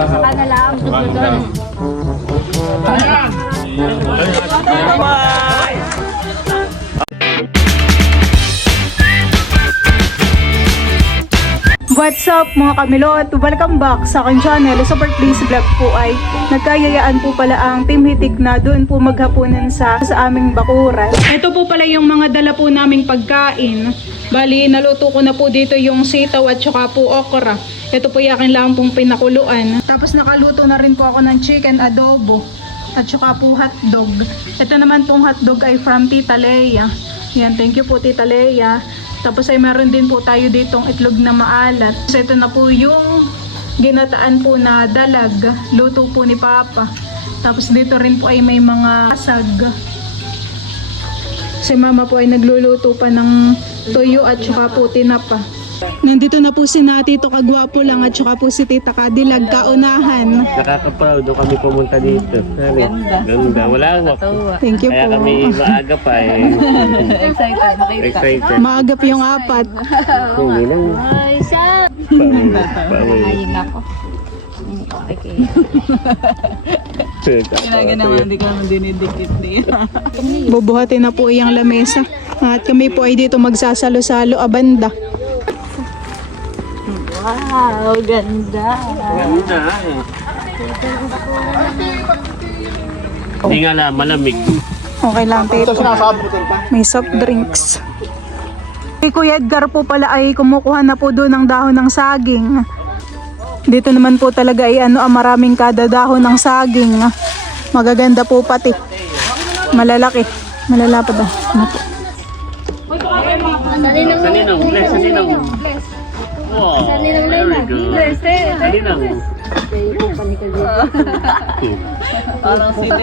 Saka na lang, susunod. What's up mga kamilot? Welcome back sa aking channel. Sa Please Vlog po ay nagkayayaan po pala ang Team Hitik na doon po maghapunan sa aming bakuran. Ito po pala yung mga dala po naming pagkain. Bali, naluto ko na po dito yung sitaw at saka po okra. Ito po yung akin lang pong pinakuluan. Tapos nakaluto na rin po ako ng chicken adobo at saka po hotdog. Ito naman pong hotdog ay from Tita Leia. Yan, thank you po Tita Leia. Tapos ay meron din po tayo ditong itlog na maalat. So ito na po yung ginataan po na dalag. Luto po ni Papa. Tapos dito rin po ay may mga asag. Si Mama po ay nagluluto pa ng tuyo at saka po tinapa. Nandito na po si Tito Kagwapo lang at saka po si Tita Kadilag kaunahan. Nakaka-proud doon kami pumunta dito. Ganda. Wala nga. Thank you Kaya po. kami maaga pa eh. Excited, makita. Excited. Maagap yung apat. Hindi lang. Ay, siya! Bawal. Ayun ako. Okay. Ginaganawa, hindi ko naman dinidikit niya. Bubuhatin na po iyang lamesa. At kami po ay dito magsasalo-salo abanda. Wow, ganda. Ganda eh. Hindi nga lang, malamig. Okay lang, Tito. May soft drinks. Si Kuya Edgar po pala ay kumukuha na po doon ng dahon ng saging. Dito naman po talaga ay maraming kada dahon ng saging. Magaganda po pati. Malalaki. Malalapad ah. Ano po? Saninong, bless, saninong. Wow, very good. Saninong. Parang sila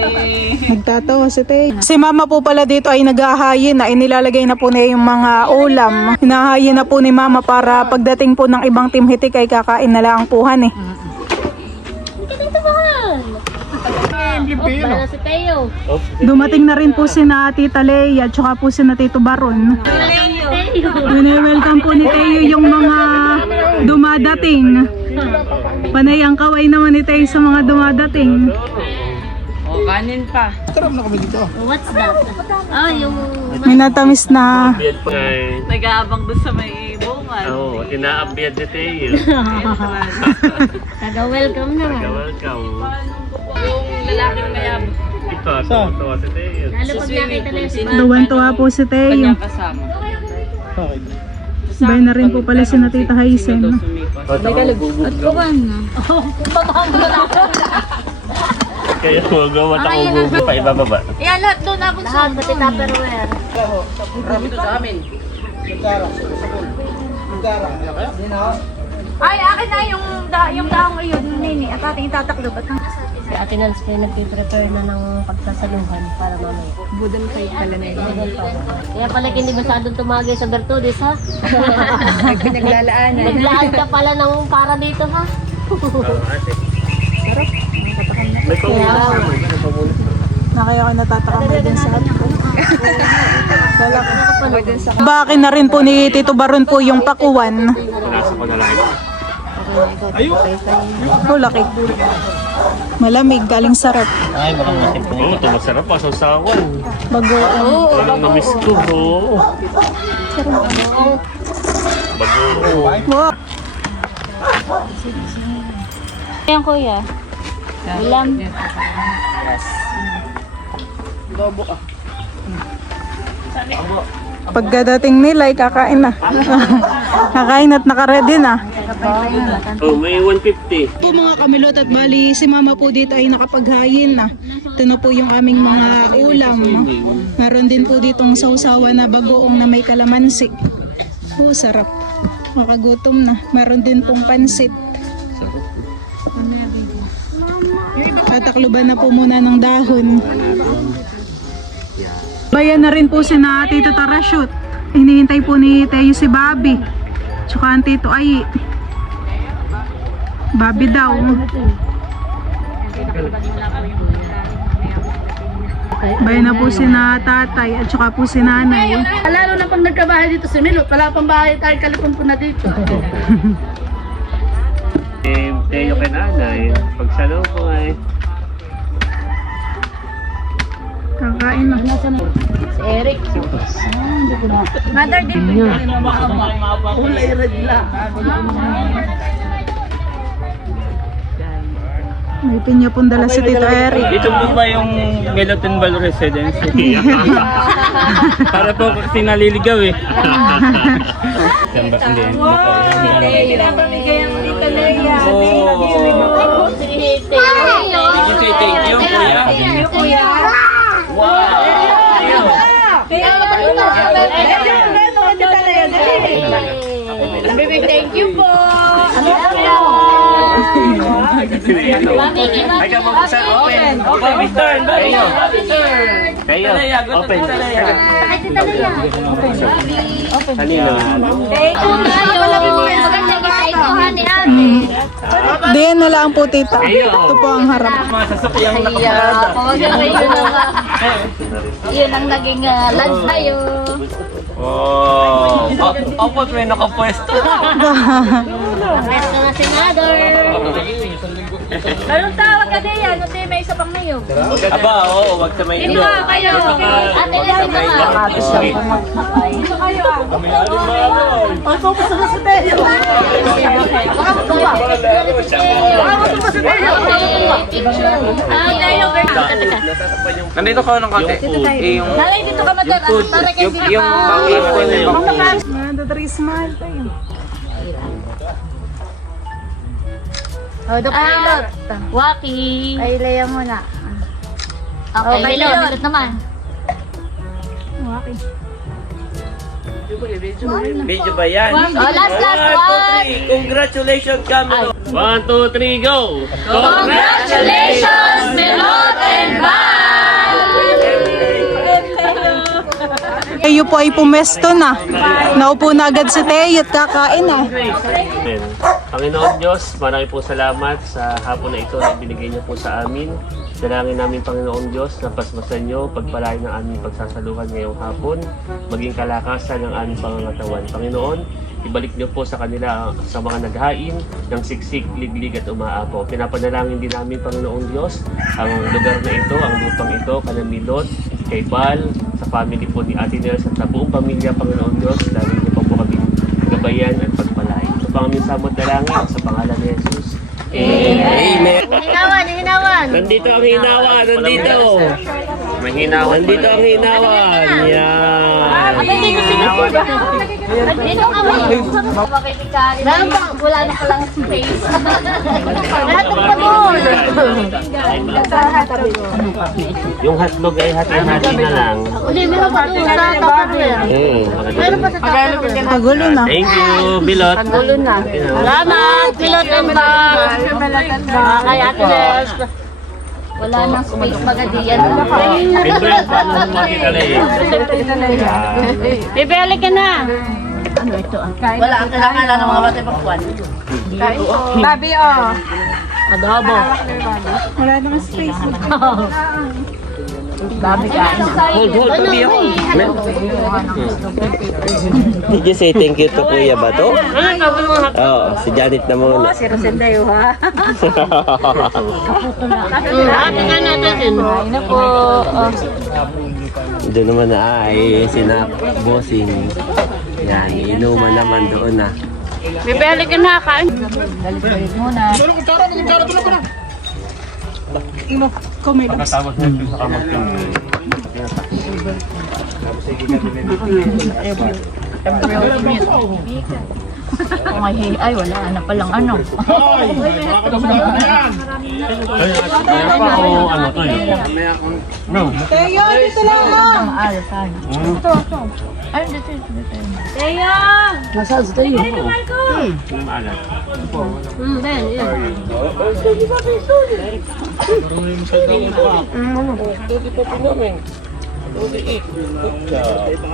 Nagtatawa si Tay. Si Mama po pala dito ay naghahayin na inilalagay na po niya yung mga ulam. Hinahayin na po ni Mama para pagdating po ng ibang Team Hitik ay kakain na lang ang puhan eh. Para si Teo. Dumating na rin po si Tita Leia at saka po si Tito Baron. Welcome po ni Teo yung mga dumadating. Panay ang kaway naman ni Teo sa mga dumadating. O, kanin pa. What's that? Ah, yung... May natamis na. Abiyad pa eh. Nag-aabang doon sa may bungan. Oo, inaabiyad ni Tayo. Taga-welcome naman. Welcome. Yung lalaking mayabang. Ito, tuwa si Tayo. Lalo pag nakita lang si Mama. Duwan-tuwa po si Teo. Kanyang kasama. Sabay na rin po pala si Tita Haisen. At kuwan na. Kaya magawa ako gugu pa ibababa. Yan, lahat doon ako sa... Lahat, pati Tupperware. Ay, akin na yung daong yun, Nini, at ating itataklo. Ba't ang Si Ate Nance kayo nagpiprepare na ng pagsasaluhan para mamaya. budol kayo pala na yun? Kaya pala hindi masyadong tumagay sa Bertudis, ha? Naglalaanan. Naglaan ka pala ng para dito, ha? May pamunas naman. Na kaya ako natatakam din sa hotdog. Bakin na rin po ni Tito Baron po yung pakuwan. Nasa panalangin. Oh, laki. Malamig, galing sarap. Oo, ito masarap pa sa usawan. Bagoong. Walang na-miss ko. Oo. Bago. Wow. Ayan, kuya. Ulam. Pagkadating nila ay kakain na. Kakain at nakaready na. Oh, may 150. Po mga kamilot at bali si Mama po dito ay nakapaghayin na. Ito na po yung aming mga ulam. Meron din po ditong sausawa na bagoong na may kalamansi. Oh, sarap. Makagutom na. Meron din pong pansit. Tatakluban na po muna ng dahon. Bayan na rin po si Tito Tarashoot. Hinihintay po ni Teo si Bobby. Tsaka ang Tito Ai. Bobby daw. Bayan na po si tatay at tsaka po si nanay. Lalo na pag nagkabahay dito si Milot, wala pang bahay tayo kalipon ko na dito. Teo kay nanay. Pagsalaw po ay. Kakain na. Si Eric. Mother din. Kulay red lang. May pinya pong dala si Tito Eric. Dito po ba yung Melotin Val Residence? Para po kasi naliligaw eh. Pinapamigay ang Tita Leia. Oh. Si Teo. Thank you, kuya. Kuya. Wow! Baby, thank you po. Ay ka mag-usap, open. Okay, Mr. Teo. Teo, open. Kanina. Diyan na lang po, tita. Ito po ang harap. Masasakyan na Yun ang naging lunch tayo. Oh! Opo, may nakapwesto. Pwesto na senador. Anong tawag ka din yan? Hindi, may isa pang mayo. Aba, oo, wag sa may Hindi ba kayo? Ate Leslie naman. Dito kayo ah. Ay, focus na sa tayo. Baka mo ba? Baka mo ba sa tayo? Ah, tayo. Nandito ka ng konti. Yung Nalay dito ka madal. Para kayo sila yung pang-ipon na yung Mga dadari smile tayo. Oh, the pilot. Waki. Ay, Leia muna. Okay, pilot naman. video ba yan? Oh, last one. Congratulations, Camilo! 1, 2, 3, go! Congratulations, Melot and Val! Kayo po ay pumesto na. Naupo na agad si Teo at kakain na. Amen. Panginoon Diyos, marami po salamat sa hapon na ito na binigay niyo po sa amin. Dalangin namin, Panginoon Diyos, na pasmasan niyo, pagpalain ng aming pagsasaluhan ngayong hapon, maging kalakasan ng aming pangangatawan. Panginoon, ibalik niyo po sa kanila sa mga naghain ng siksik, liglig at umaapaw. Pinapanalangin din namin, Panginoon Diyos, ang lugar na ito, ang lupang ito, kanamilot, kay Bal, sa family po ni Ate Nels at sa buong pamilya, Panginoon Diyos, dahil niyo po kami gabayan at pagpalain. Ito pa aming samot dalangin sa pangalan ni Jesus. Amen. Hinawan. Nandito ang hinawan, nandito. May hinawan. Nandito ang hinawan. Yan. Dito sila po ba? Dito kami. Makikigali. Wala na palang space. Lahat ng panood. Yung hotdog ay hati-hati na lang. Uli, meron pa doon sa tabi. Meron pa sa tabi. Pagulo na. Thank you, Bilot. Gulo na. Salamat, Pilot and Bar. Kay Ate Nels. Wala nang space magadiyan. Siyempre, paano makikala eh. Bibeli ka na. Ano ito? Wala ang kailangan ng mga bata pagkuhan. Babi, oh. Adobo. Wala naman space. Babi ka. Hold, tabi ako. Did you say thank you to Kuya Bato? Oo, si Janet na muna. Si Rosendeo ha. Ate nga natin. Ay na po. Doon naman na ay sinap bossing. Yan, inuman naman doon na. Bibeli ka na kain. Galit muna. Kumay lang. Kasama sa kamag Ay, wala na palang ano. Ano to yun? No. Teo, dito lang. Ay, dito. Teo! Nasaan si Teo? Maalat. Ben, yan.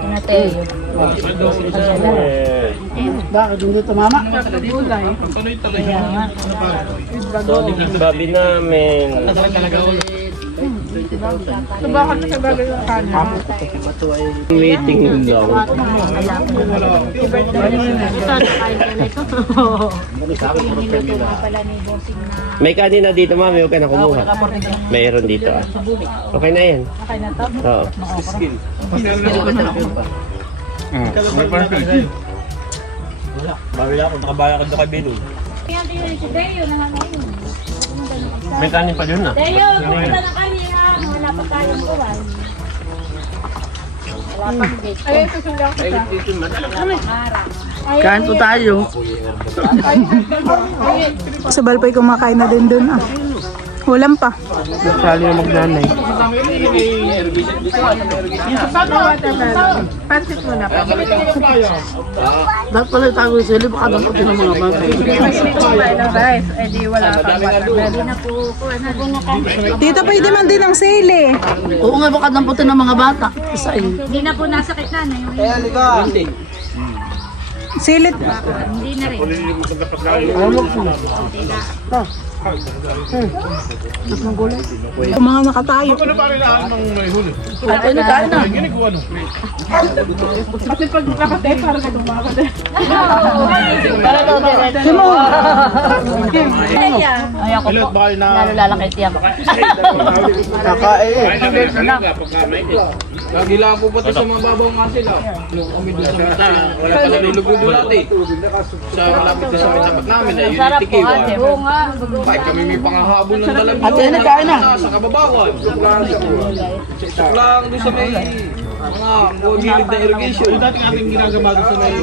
Na Teo. Bakit hindi ito mama? So, di babi namin. Bakit sa bagay yung kanan? Waiting yun lang. May kanin na dito, mami. Huwag ka na kumuha. Mayroon dito. Okay na yan. Okay na to? Oo. May kanin pa dun na. Deo, pumunta na kami ha. Wala pa tayong buwan. Ayun, susundan ko siya. Kain po tayo. Sa Balpoy kumakain na din dun ah. Ulam pa. Sali na magnanay. Pansit mo na. Dapat pala tayo sa silip, baka dapat din ang mga bata. Kumain ng rice, eh di wala kang watermelon. Tita, pwede man din ang sale eh. Oo nga, baka damputin ng mga bata. Isa yun. Hindi na po nasa kitna na yung Silit. hindi na rin. Yung mga nakatayo. Ate, nakain na. Kasi pag nakate, parang nagmamakalit. Para daw diretso. Ay ako po. Lalo lalaki tiyak. Lagi lang po pati sa mababaw nga sila. Nung kami doon sa mata, wala pala lulugod doon natin. Sa malapit na sa may tapat namin, ay Sarap po tikiwan. ate. Oo nga. Kahit kami may pangahabol ng dalag Ate, nakain na. Sa kababawan. Sa lang doon sa may mga gilid na irrigation. Yung dating ating ginagawa doon sa may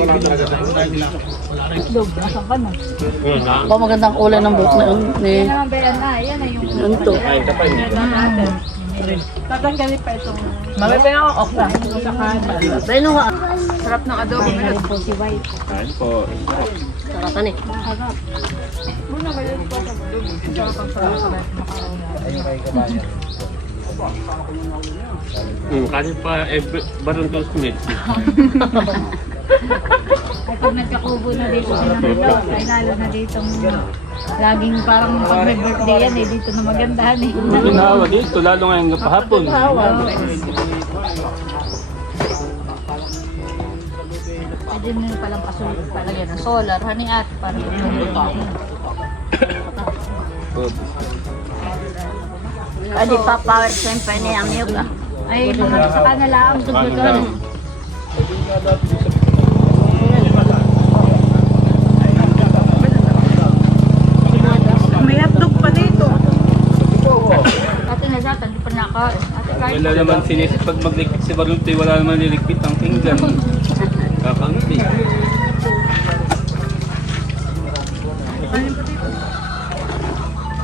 Ba magandang kulay ng buhok na yun. Yan naman ba yan na? Yan na yung Ano to? Kain ka pa hindi. Tatanggalin pa itong... Mamipin ako okra. Sa kanan. Dahil nung Sarap ng adobo. Meron po si White. Kain po. Sarapan eh. Kanin pa, baron to Smith. Ay pag nagkakubo na dito si Namilo, ay lalo na dito laging parang pag may birthday yan eh, dito na magandahan eh. Ginawa dito, lalo ngayon pahapon. Pwede nyo palang pasulit palagyan ng solar, honey at para Pwede pa power siyempre niya ang yoga. ay mga sa kanila ang tugtog. May hotdog pa dito. Ate na data, di pa nakain. Ate kahit Wala naman sinisip pag maglikpit si Baruti, wala naman nilikpit ang pinggan. Kakampi.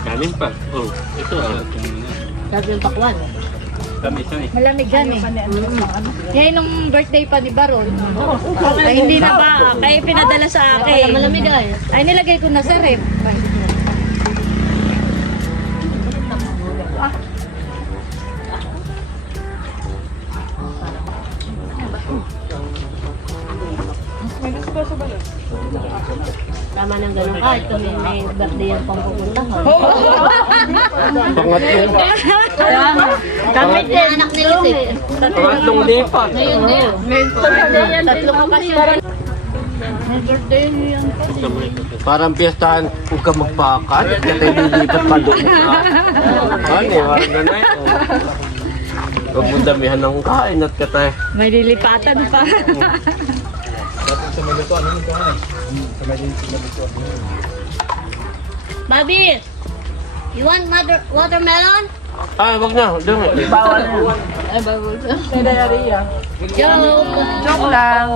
Kanin pa. Oh, ito ah. Sabi yung pakwan. Kami isa eh. malamig yan eh. Yan nung birthday pa ni Baron. Ay hindi na ba? Kaya pinadala sa akin. Malamig ay. Ay nilagay ko na sa rep. Tama ng ganun kahit kami may birthday ang pampupuntahan. Pangatlong, Kami din. Anak ni Lucy. pangatlong lipat. Ngayon din. Tatlong okasyon. May birthday niyo yan po. Parang piyestahan, huwag ka magpakat. Kaya tayo lilipat pa doon. Ano eh, parang ganay. Huwag mo damihan ng kain at katay. May lilipatan pa. Bobby, you want watermelon? Ah, wag na. Doon. Joke lang.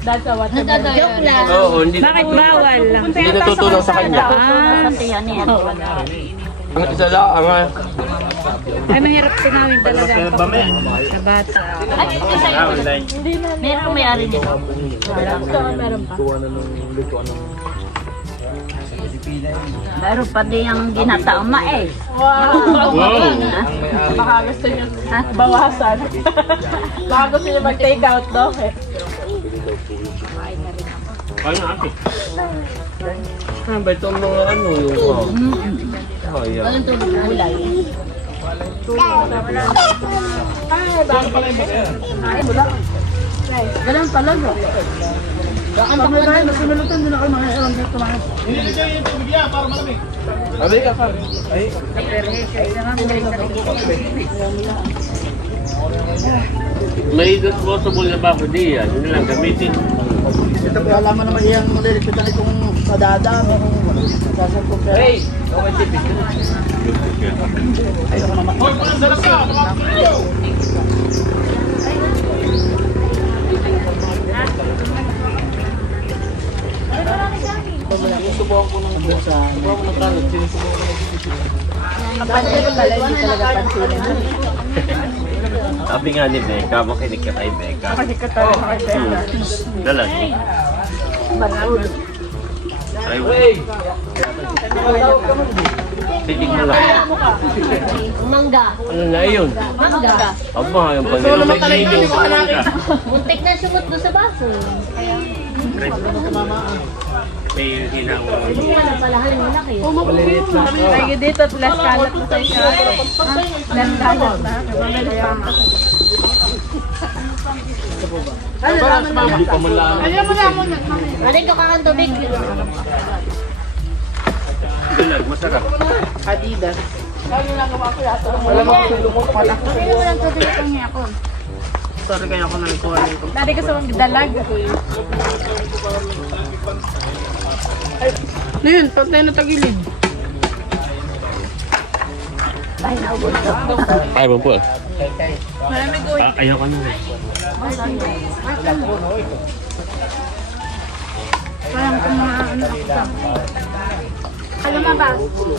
Dahil sa watermelon. Joke lang. Oo, hindi. Bakit bawal? Hindi natutulong sa kanya. Kasi yan eh. Ang isa lang, ang Ay mahirap po namin talaga. Sa bata. Ay, isa yun. Meron kong may-ari nito. Meron pa din yung ginatauma eh. Baka gusto nyo bawasan. Baka gusto nyo mag-take out, no? Kaya na ate. Ah, ba itong mga ano yung... Oh, yeah. Walang tulog gulay. Ganun talaga. Ang panglabayan, nasunulutan doon ako mga ilang dito mga. Abay ka, par. Ay. May disposable na ba ako diyan? Yun lang gamitin. Wala mo naman iyang malilipitan itong madadami. Sasakong pera. Hey! Okay, tipis. Ayoko naman. Hoy, walang sarap ka! Sinusubukan ko ng busa. Sinusubukan ko ng tanong. Sinusubukan ko ng pansin ko pala, hindi talaga pansinin. Sabi nga ni Becca, makinig ka kay Becca. Makinig ka tayo kay Becca. Dalag. Ay, Hey! titig mo lang. Mangga. Ano na yun? Mangga. Aba, yung Panginoon may ginigil sa kanila. Muntik na sumot doon sa baso. May hinawa. Hindi nga lang pala halin malaki. Lagi dito, plus kalat mo tayo siya. Plus kalat na. Hindi pa man lang. Alin ka kakang tubig? Dalag, masarap. Adidas. Wala mo kung lumot pala. Sorry kaya ako nalikuha nito. Dati gusto mong dalag. Ano yun? Pag tayo natagilid. Ay, mo po. Malamig ko. Ayaw ka na. Parang kung mga ano ako sa. Alam mo ba?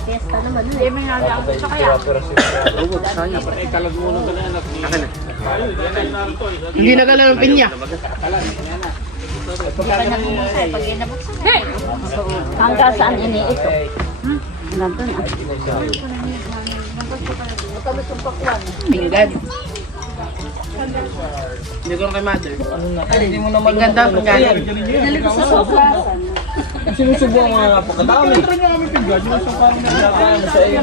Fiesta naman. Hindi may nga ako. So kaya. Hindi nagala ng pinya. Hanggang saan ini ito? Nandun ah. Pinggan. Hindi ko na kay mother. Hindi mo naman. Pinggan daw, pinggan. Sinusubukan mo nga napakadami. Ito niya kami pigyan. Yung sa parang nagkakaan sa iyo.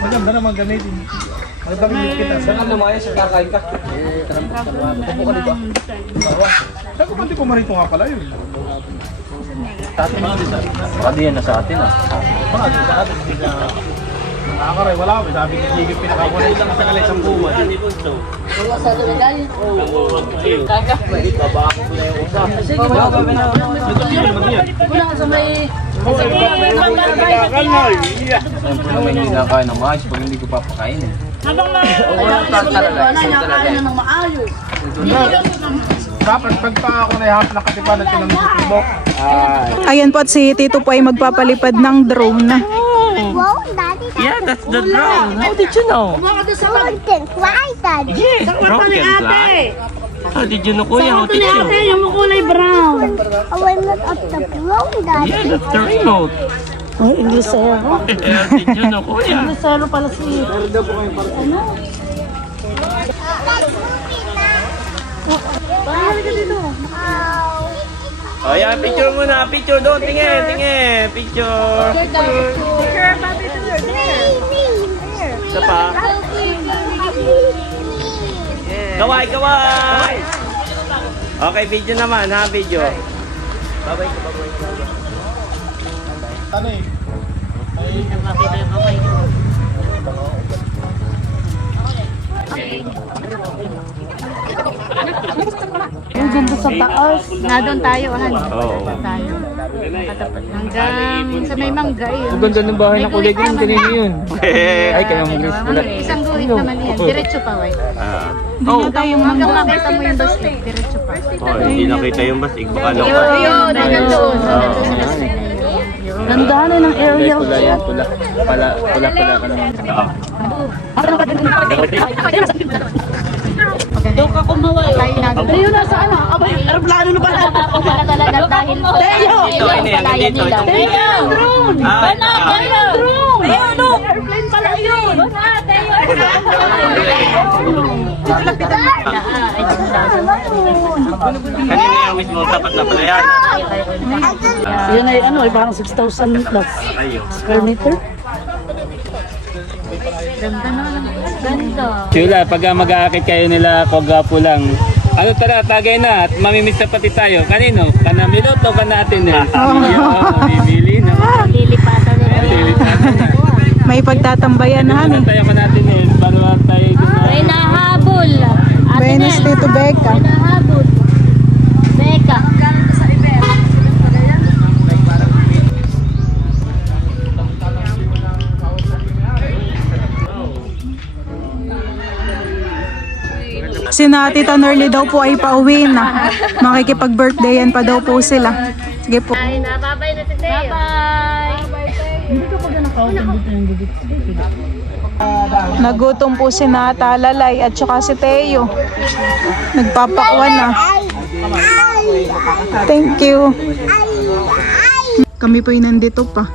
Maganda naman gamitin. Magdamit kita. Saan ka lumayas? Kakain ka. Upo ka dito. Saan ko ba di pumarito nga pala yun? Pwede yan na sa atin ah. Baka di sa atin. Nakakaray, wala kami. Sabi ni Gigit pinakakunan lang sa kalay sa buwan. Wala sa legal. Wala ka sa may... Siyempre naman hindi nakakain ng maayos pag hindi ko papakainin. Nakain na ng maayos. Dapat pagka ako na ihap ng katipan at tinamutibok. Ayan po at si Tito po ay magpapalipad ng drone. Wow, Daddy, Yeah, that's the drone. How did you know? you can fly, Daddy. Yes, drone can fly. How did you know, Kuya? How did you know? Yung kulay brown. Oh, I'm not up the brown, Daddy. Yeah, that's the remote. Inglesero. How did you know, Kuya? Inglesero pala si... Oh, yeah, picture muna. Picture doon. Tingin, tingin. Picture. Isa pa. Kaway, kaway. Okay, video naman ha, video. Bye-bye. Ano eh? Yung dito sa taas. Na doon tayo, han. Oo. Tayo. Hanggang sa may mangga yun. Ang ganda ng bahay ng kulay green. Kanina yun. Ay, kaya mo green pula. Isang guhit naman yan. Diretso pa, way. Oh, Hanggang makita mo yung basket, diretso pa. oh, hindi nakita yung basig. Baka lang. Ayun, hanggang doon. Ganda na ng area. pula yan, pula. Pula ka naman. Doon ka kumaway. Tayo nasa ano? Abay, Aeroplano na pala. ako pala talaga dahil ito ang palayan nila. Drone! Drone! Airplane pala yun! Kanina yung mismo tapat na pala yan. Yan ay ano, ay parang 6,000 plus Ayun. square meter. Ganda. Chula, pag mag-aakit kayo nila, Kogapo lang. Ano tara, tagay na at mamimiss na pati tayo. Kanino? Kana Milot o kana natin eh? Bibili na. Lilipatan nila. Lilipatan na. May pagtatambayan na Ano han eh. tayo ka natin eh? Para tayo May nahabol. Ate Venus Nel. Tito Becca. May nahabol. Becca. Sina Tita Norly daw po ay pauwi na. Makikipag-birthdayan pa daw po sila. Sige po. Ay, nababay na si Teo. Bye-bye. Nagutom po si Nata, Lalay at saka si Teo. Nagpapakwan na. Thank you. Kami po yung nandito pa.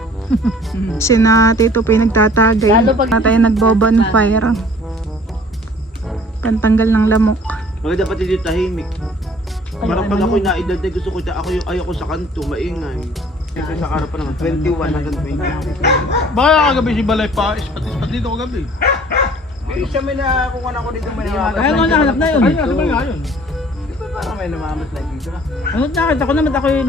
Sina Tito po yung nagtatagay. Na tayo nagbo-bonfire. Pantanggal ng lamok. Maganda pati dito tahimik. Parang pag ako'y naedad na gusto ko siya, ako yung ayoko sa kanto, maingay. Kasi sa araw pa naman, 21 hanggang 20. Baka kagabi si Balay pa, ispat dito kagabi. Eh, siya may nakukuha na ako dito may namamas. Kaya nga nahanap na yun. Ayun, diba nga yun? Di ba parang may namamas like dito? Ano nakita ko naman ako yung